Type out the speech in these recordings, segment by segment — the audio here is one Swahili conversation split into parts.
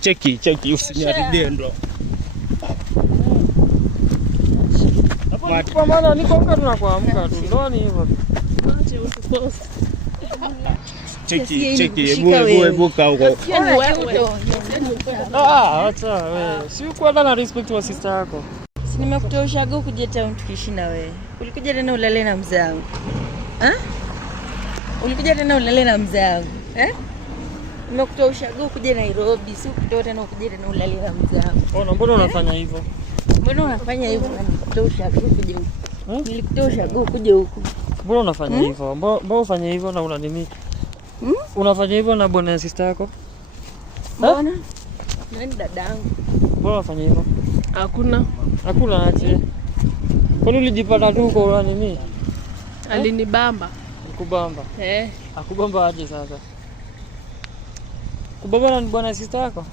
Cheki usiniharibie ndo. Kwa maana niko kama kuamka tu ndo ni hivyo. Cheki buka huko. Acha wewe. Si uko na respect wa sister yako. Si nimekutoa ushago kuja town tukiishi na wewe. Ulikuja tena ulale na mzee wangu. Ulikuja tena ulale na mzee wangu. Nimekutoa ushago kuja Nairobi, si ukutoa tena ukuje tena ulale na mzee wangu. Mbona unafanya hivyo? Mbona unafanya hivyo na nikutoa ushago kuja huko? Nilikutoa ushago kuja huko. Mbona unafanya hivyo? Mbona ufanye hivyo na una nini? Unafanya hivyo na bwana sister yako? Mbona? Nani dadangu? Mbona unafanya hivyo? Hakuna aje. Kwani ulijipata tu kwa nini? Alinibamba. Kubamba. Akubamba aje sasa? Kubamba na bwana sister yako?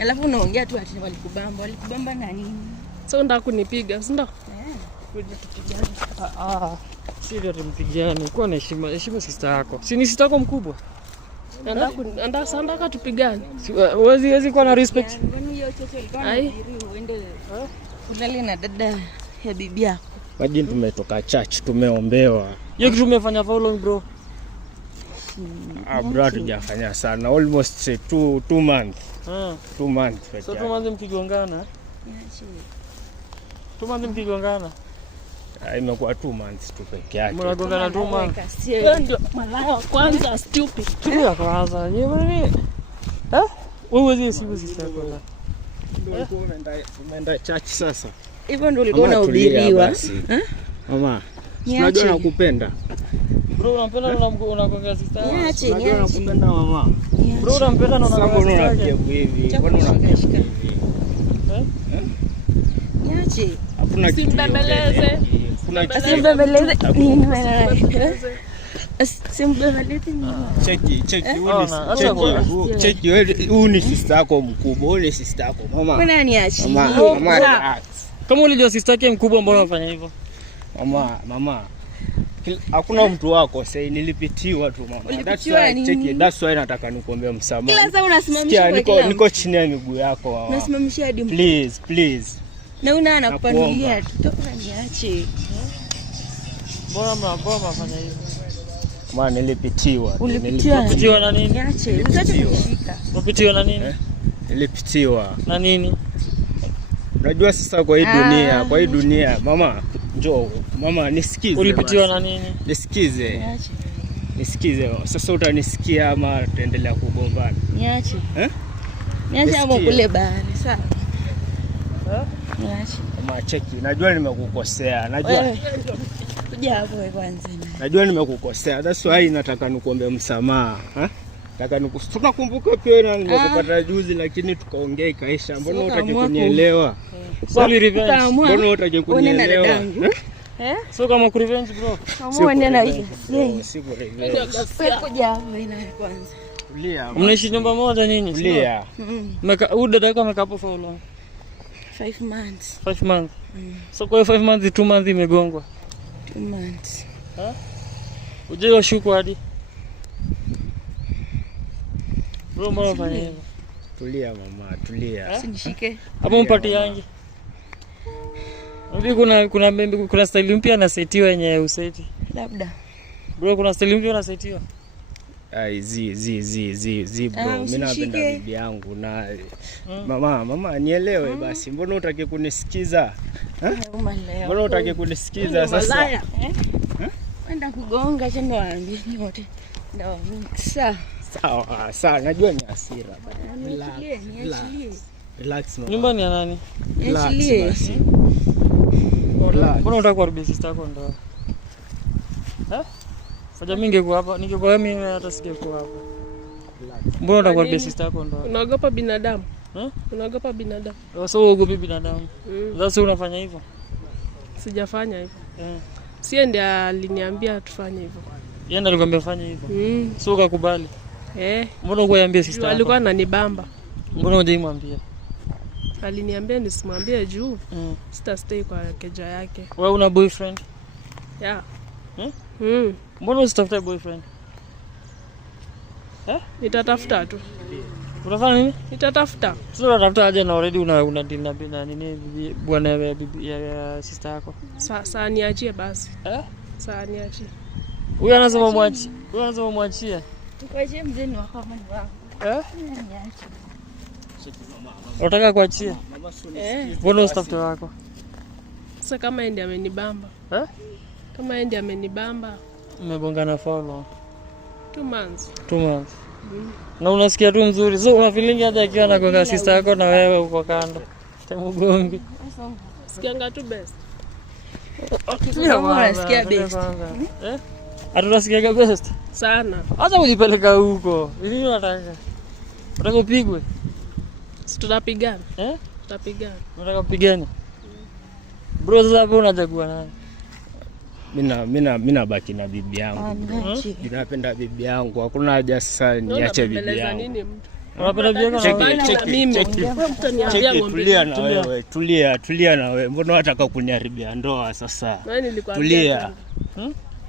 Alafu unaongea tu ati walikubamba na nini? Sasa unataka kunipiga, si ndio? Si ndio tumpigane. Kwa na heshima sister yako. Si ni sister yako mkubwa? Anataka tupigane. Huwezi kuwa na respect. Mbona hiyo chocho ilikuwa uende ulale na dada ya bibi yako? Wajini tumetoka church, tumeombewa. Hiyo kitu umefanya for long bro? Bro tujafanya sana, almost say 2 months. 2 months. So 2 months mkigongana? 2 months mkigongana? Imekuwa 2 months tu peke yake. Mnagongana 2 months. Ndio malaya kwanza stupid. Tulia kwanza. Wewe wewe siku sister yako. Ndio umeenda church sasa. Hivyo ndio ulikuwa unahubiriwa. Mama, unajua nakupenda. Bro, unampenda na unagonga sister yako. Niache. Unajua nakupenda mama. Bro, unampenda na unagonga sister yako. Hivi. Mbona unashika hivi? Niache. Hakuna kitu. Simbembeleze. Simbembeleze nini wewe? Simbembeleze nini? Cheki wewe ni sister yako mkubwa, wewe ni sister yako mama. Mbona niache? Mama. Kama ulijua sister yake mkubwa mbona unafanya hivyo? Mama. Hakuna mtu wako sasa, nilipitiwa tu mama. That's why nataka nikuombe msamaha. Kila saa unasimamisha kwa kila niko chini ya miguu yako mama. Unasimamisha hadi please. Na una anakupangilia tu. Toka niache. Mbona mnafanya hivyo? Mama nilipitiwa. Ulipitiwa na nini? Niache. Usiache kunishika. Ulipitiwa na nini? Nilipitiwa. Na nini? Unajua sasa kwa hii dunia mama njoo mama nisikize. Ulipitiwa na nini? Nisikize. Nisikize. Sasa utanisikia ama tutaendelea kugombana? Niache. Niache hapo kule bahari, sawa? Niache. Mama cheki, najua nimekukosea. Kuja hapo kwanza. Najua nimekukosea. That's why nataka nikuombe msamaha. Tunakumbuka pia na nimekupata juzi lakini tukaongea ikaisha. Mbona unataka kunielewa? Sorry revenge. Mbona unataka kunielewa? So kama ku revenge bro. Kama nenda hivi. Siku revenge. Kuja hapo ina kwanza. Tulia. Mnaishi nyumba moja nyinyi? Tulia. Dada yako amekaa hapo for how long? 5 months. 5 months. So kwa 5 months 2 months imegongwa. 2 months. Ujeo shuku hadi. Bro mbona unafanya hivyo? Tulia mama, tulia. Usinishike. Hapo mpati yangi. Ndio kuna style mpya na setiwa yenye useti. Labda. Bro kuna style mpya na setiwa. Zi bro, mimi napenda bibi yangu na mama nielewe basi. Mbona utake kunisikiza? Mbona utake kunisikiza sasa? Wenda kugonga chendo waambie wote. Ndio mixa. Sawa, najua ni hasira. Relax mama. Nyumba ni ya nani? Relax. Mbona unataka kuharibia sister yako ndo? Faja mingi ningekuwa hapa, ningekuwa mimi hata singekuwa hapa. Mbona unataka kuharibia sister yako ndo? Unaogopa binadamu? Unaogopa binadamu? So uogopi binadamu. Sasa unafanya hivyo? Sijafanya hivyo. Sie ndiye aliniambia tufanye hivyo. Yeye ndiye alikwambia fanye hivyo. So ukakubali? Mbona ukuyambia sister yako? Alikuwa ananibamba. Mbona hujamwambia? Aliniambia nisimwambie juu. Stay kwa keja yake. Wewe una boyfriend? Yeah. Mbona usitafute boyfriend? Nitatafuta tu. Unafanya nini? Nitatafuta. Sasa unatafuta aje na already una dina nini bwana ya sister yako? Sasa niachie basi. Sasa niachie. Huyu anasema mwachi. Huyu anasema mwachie. Kuachie mzee ni wako ama ni wangu? Niache. Unataka kuachia? Mbona ustafute wako? Sasa kama ndiye amenibamba. Kama ndiye amenibamba. Umegongana follow. 2 months. 2 months. Na unasikia tu mzuri. So una feeling aje akiwa anagonga sister yako na wewe uko kando? Temugongi. Sikianga tu best. Unasikia best. Atunasikia best Sana. Acha ujipeleka huko. Nini unataka? Unataka upigwe? Si tutapigana. Tutapigana. Unataka kupigana? Bro, sasa hapo unachagua nani? Mimi nabaki na bibi yangu. Ninapenda bibi yangu. Hakuna haja sasa niache bibi yangu. Unapenda bibi yako? Mimi. Tulia na wewe. Tulia na wewe. Mbona unataka kuniharibia ndoa sasa? Tulia.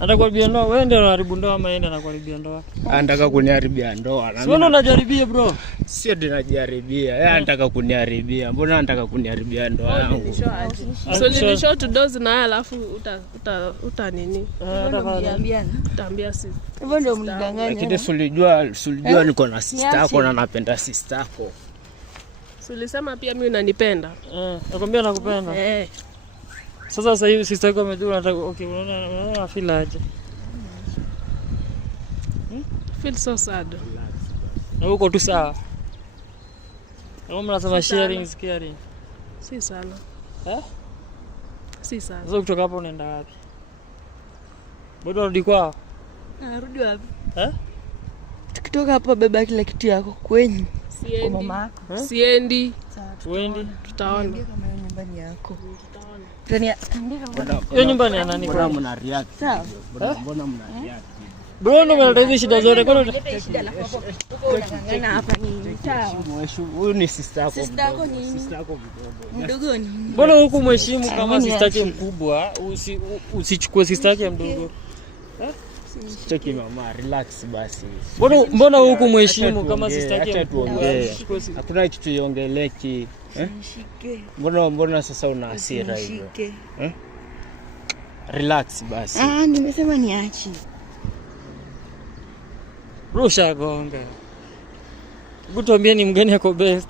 Atakuharibia ndoa. Wewe ndio unaharibu ndoa ama yeye ndiye anakuharibia ndoa? Anataka kuniharibia ndoa. Mbona unajaribia bro? Sio ninajaribia. Yeye anataka kuniharibia. Mbona anataka kuniharibia ndoa yangu? So ni short dose na alafu uta nini? Utaambia sisi. Hivyo ndio mlidanganya. Lakini sulijua niko na sister yako na napenda sister yako. Ulisema pia mimi unanipenda. Nakwambia nakupenda. Sasa hivi sister yako amejua nataka unaona feel aje? Feel so sad. Na uko tu sawa. Na mnasema sharing is caring. Si sana. Si sana. Sasa kutoka hapo unaenda wapi? Bado unarudi kwao? Narudi wapi? Tukitoka hapo beba kila kitu yako kwenyu. Kwa mama yako. Siendi. Uendi? Tutaona. Kama nyumbani yako. Hiyo nyumbani ya nani? Mbona mna react? Sawa. Mbona mna react? Bro, ndo unaleta shida zote kwa nini? Shida la hapo. Unangangana hapa nini? Sawa. Huyu ni sister yako. Sister yako ni Sister yako mdogo ni. Mbona huku mheshimu kama sister yake mkubwa, usichukue sister yake mdogo? Cheki mama, relax basi. Mbona huku mheshimu kama sister yake mkubwa? Hakuna kitu iongeleki. Mbona sasa una hasira hivyo? Relax basi. Nimesema niache. Bro, shagonga. Kutuambia ni mgeni yako best.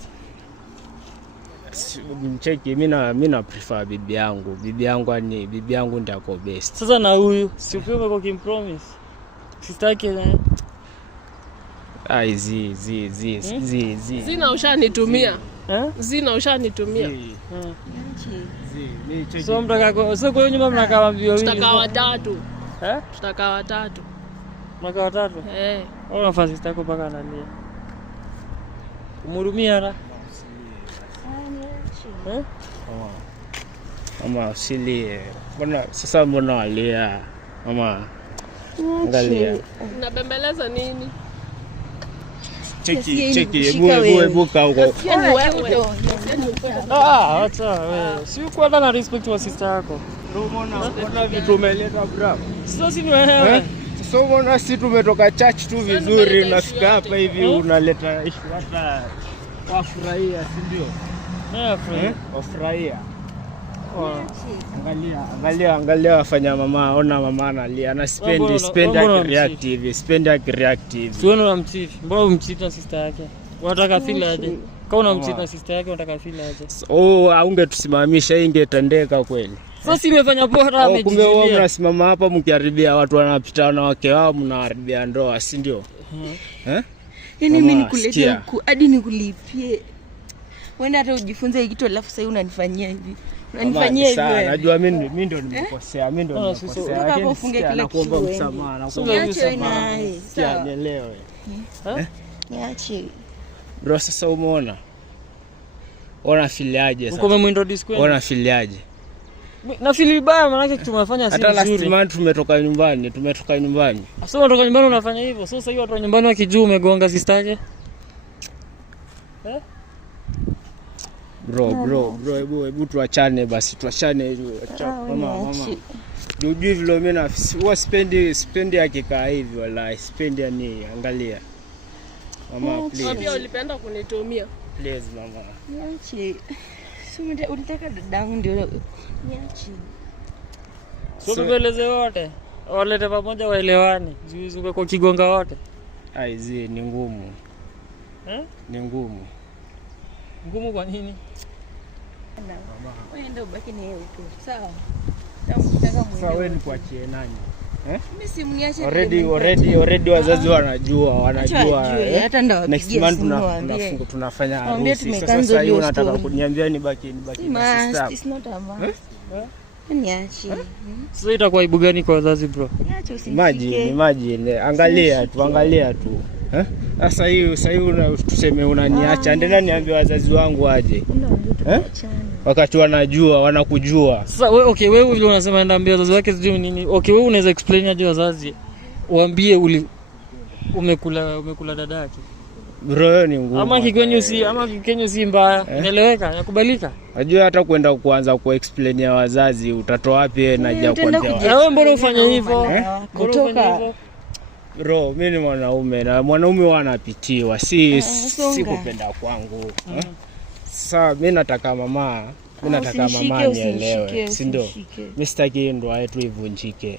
Mcheki mimi na prefer bibi yangu. Bibi yangu ndio ako best. Sasa na huyu, si upewe kwa kimpromise. Sister yake na Zina ushanitumia. Zina ushanitumia. So mtaka sio kwa nyumba mnakaa mbio hivi. Tutakaa watatu. Tutakaa watatu. Mnakaa watatu? Au nafasi sister yako paka analia. Umhurumia ra? Mama usilie. Mbona alia? Mama angalia. Unabembeleza nini? Cheki, ebuka huko. Acha wewe. Si uko na respect wa sister yako. Ndio umeona vitu umeleta bro. Sasa si wewe. Sasa umeona si tumetoka church tu vizuri, unafika hapa hivi unaleta issue hata wafurahia, si ndio? Wafurahia. Angalia wafanya mama, ona mama analia, ana spend reactive. Sio na mtifi. Mbona umchiti na sister yake? Unataka feel aje? Kama unamchiti na sister yake unataka feel aje? Aungetusimamisha ingetendeka kweli. Sasa si imefanya poa hata amejijilia. Kumbe wao mnasimama hapa mkiharibia watu wanapita na wake wao mnaharibia ndoa, si ndio? Yaani mimi nikulete huku hadi nikulipie. Wewe hata ujifunze kitu alafu sasa unanifanyia hivi. Unanifanyia hivi wewe. Najua mimi ndio nimekosea, Lakini ufunge kila kitu. Nakuomba msamaha, nakuomba msamaha. Sawa. Nielewe. Niache. Bro, sasa umeona? Ona filiaje sasa? Uko umemwindo disco. Ona filiaje? Na feel vibaya maana yake tumefanya si vizuri. Hata last month tumetoka nyumbani. Sasa unatoka nyumbani unafanya hivyo. Sasa hiyo watu wa nyumbani wakijua umegonga sister yake. Bro, hebu tuachane basi, tuachane. Mama. Jujui vile mimi na huwa spendi akikaa hivi wala spendi yani angalia. Mama, please. Pia ulipenda kunitumia. Please mama. Niache. Sio unataka dadangu ndio niache. Sio tueleze wote. Walete pamoja waelewane. Juzi kwa kigonga wote. Aizi ni ngumu. Ni ngumu. Ngumu kwa nini? Wewe ndio ubaki na yeye huko. Sawa. Sasa wewe ni kuachie nani? Mimi simniache. Already wazazi wanajua. Hata ndio next month tunafanya harusi. Sasa hiyo unataka kuniambia nibaki na sister. It's not a must. Niache. Sasa itakuwa aibu gani kwa wazazi bro? Niache usinifikie. Imagine, angalia tu. Sasa hiyo tuseme unaniacha, endelea niambie wazazi wangu aje. Wakati wanakujua. Sasa wewe vile unasema ndaambia wazazi wake sijui nini. Okay, wewe unaweza explain aje wazazi? Waambie umekula dada yake. Bro ni ngumu. Ama kikenyo si mbaya. Inaeleweka, inakubalika. Unajua hata kwenda kuanza kuexplain ya wazazi utatoa wapi na haja kuanzia. Wewe mbona ufanye hivyo? Kutoka bro, mimi ni mwanaume na mwanaume wanapitiwa, si kupenda kwangu. Sasa mimi nataka mama nielewe, si ndio? Mimi sitaki ndoa yetu ivunjike.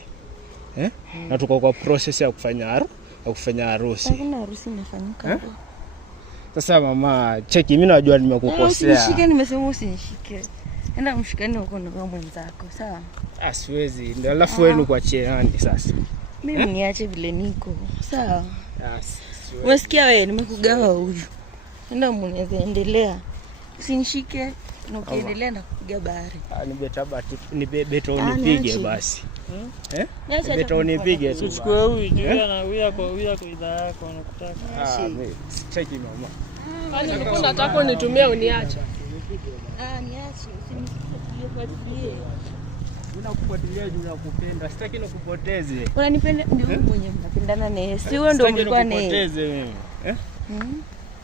Na tuko kwa process ya kufanya harusi. Hakuna harusi inafanyika. Sasa mama, cheki, mimi najua nimekukosea. Usinishike, nimesema usinishike. Enda mshikane huko na mwenzako, sawa? Siwezi. Ndio alafu wewe kuachie nani sasa? Mimi niache vile niko. Sawa? Unasikia wewe, nimekugawa huyu. Enda mnaweza endelea. Usinishike na ukiendelea na kupiga bahari. Ni beta unipige basi. Beta unipige tu. Chukua huyu na huyu kwa idhaa yako unakutaka. Cheki mama. Kwani nilikuwa nataka unitumie uniache. Niache, usinifuatilie. Unakufuatilia juu nakupenda. Sitaki nikupoteze. Unanipenda ndio wewe mwenyewe mnapendana naye. Si wewe ndio mlikuwa naye. Nikupoteze mimi.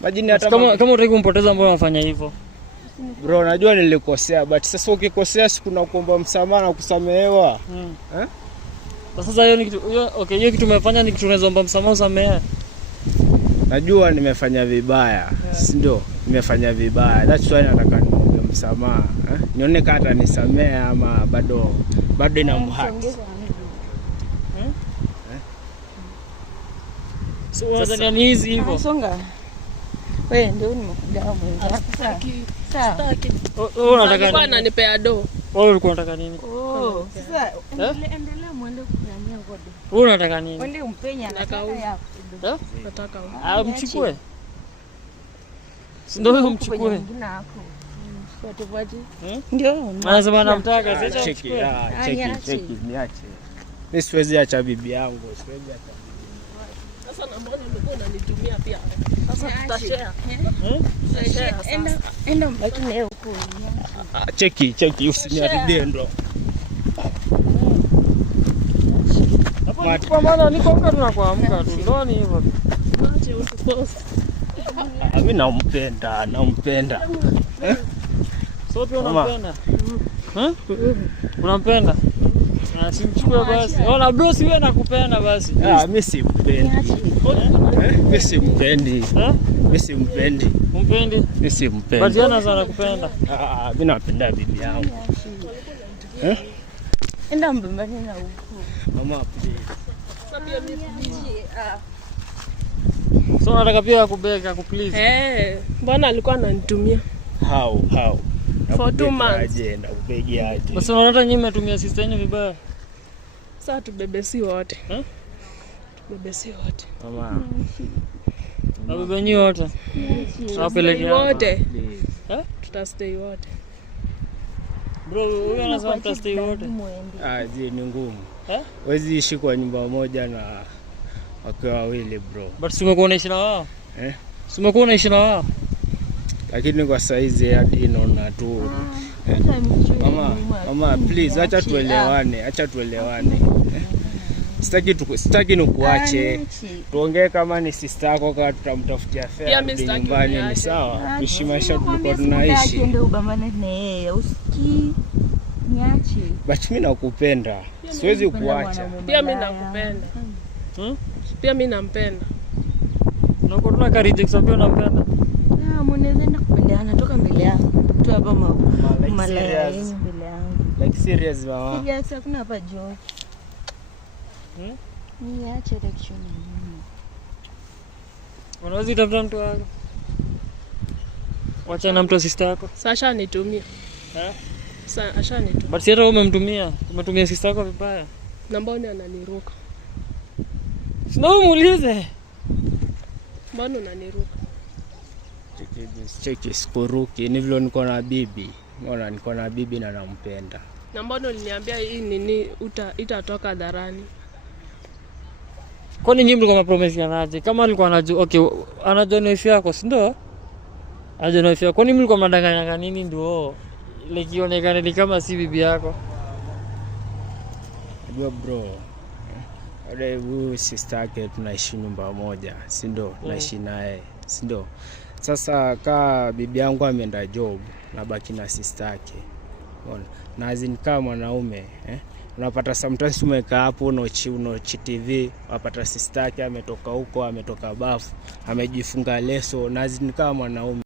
Majini hata kama unataka kumpoteza mbona unafanya hivyo? Bro, najua nilikosea but sasa ukikosea siku na kuomba msamaha na kusamehewa. Sasa hiyo ni kitu hiyo kitu umefanya ni kitu unaweza omba msamaha usamehe. Najua nimefanya vibaya, si ndio? Nimefanya vibaya. That's why nataka niombe msamaha. Nione kata nisamehe ama bado ina mhaki. So unadhani ni hizi hivyo? Songa. Wewe ndio nimekugawa mwenzako. Sawa. Unataka ananipea do. Wewe ulikuwa unataka nini? Sasa endelea muende kunyanyia ngodo. Wewe unataka nini? Wende umpenya nataka yako. Nataka mchukue. Ndio wewe mchukue. Ndio. Anasema namtaka sasa cheki. Cheki niache. Mimi siwezi acha bibi yangu, siwezi acha. Sasa na mbona ulikuwa unanitumia pia? Sasa tutashare. Enda mbaki na yeye huko. Cheki usiniharibie ndo. Kwa maana niko mka tunakuamka tu. Ndio ni hivyo. Mimi nampenda. So pia unampenda? Unampenda? Simchukue basi. Ona bro, si wewe nakupenda basi. Mimi simpendi. Mimi simpendi. Mimi simpendi. Umpendi? Mimi simpendi. Basi ana sana kupenda. Mimi napenda bibi yangu. Enda mbambani na huko. Mama please. Sasa pia mimi so nataka pia kubega ku please. Mbona alikuwa ananitumia? How? For 2 months. Na kubega aje. Basi unaona nyinyi mmetumia sister yenu vibaya. Sasa tubebesi wote. Tubebesi wote. Mama. Abebenyi wote. Tunapeleke wote. Tutastay wote. Bro, wewe unasema tutastay wote. Ni ngumu. Wezi ishi kwa nyumba moja na wakiwa wawili bro. But simekuwa unaishi na wao? Simekuwa unaishi na wao? Lakini kwa saizi hadi inaona tu. Mama please acha tuelewane. Sitaki nikuache. Tuongee kama ni sister yako, kama tutamtafutia fare nyumbani ni sawa. Tuishi maisha tulikuwa tunaishi. Ndio ubambane na yeye. Usikii niache. But mimi nakupenda. Siwezi kuacha. Pia mimi nakupenda. Pia mimi nampenda. Unakuwa tuna reject sababu unampenda. Mnaweza enda kupendeana toka mbele yangu. Tu hapa malaya serious. mbele yangu. Like serious mama. Serious hakuna hapa joke. Niache election. Unaweza tafuta mtu wako. Wacha na mtu sister yako. Sasha nitumia. Sasha nitumia. Basi hata umetumia sister yako vibaya. Na mbona ananiruka? Sina muulize. Mbona unaniruka? Cheki sikuruki. Ni vile niko na bibi. Mbona niko na bibi na nampenda. Na mbona uliniambia hii nini itatoka hadharani? Kwani nyinyi mlikuwa mnapromisianaje? Kama alikuwa anajua okay, anajua wife yako, si ndio? Anajua wife yako. Kwani mlikuwa mnadanganyana nini ndio? Ile kionekane ni kama si bibi yako. Ndio bro. Wale huyu sister yake tunaishi nyumba moja, si ndio? Naishi naye, si ndio? Sasa kaa bibi yangu ameenda job na baki na sister yake. Unaona? Na azin kama mwanaume, unapata sometimes umekaa hapo unochi TV, wapata sister yake ametoka huko, ametoka bafu, amejifunga leso, na azin kama mwanaume.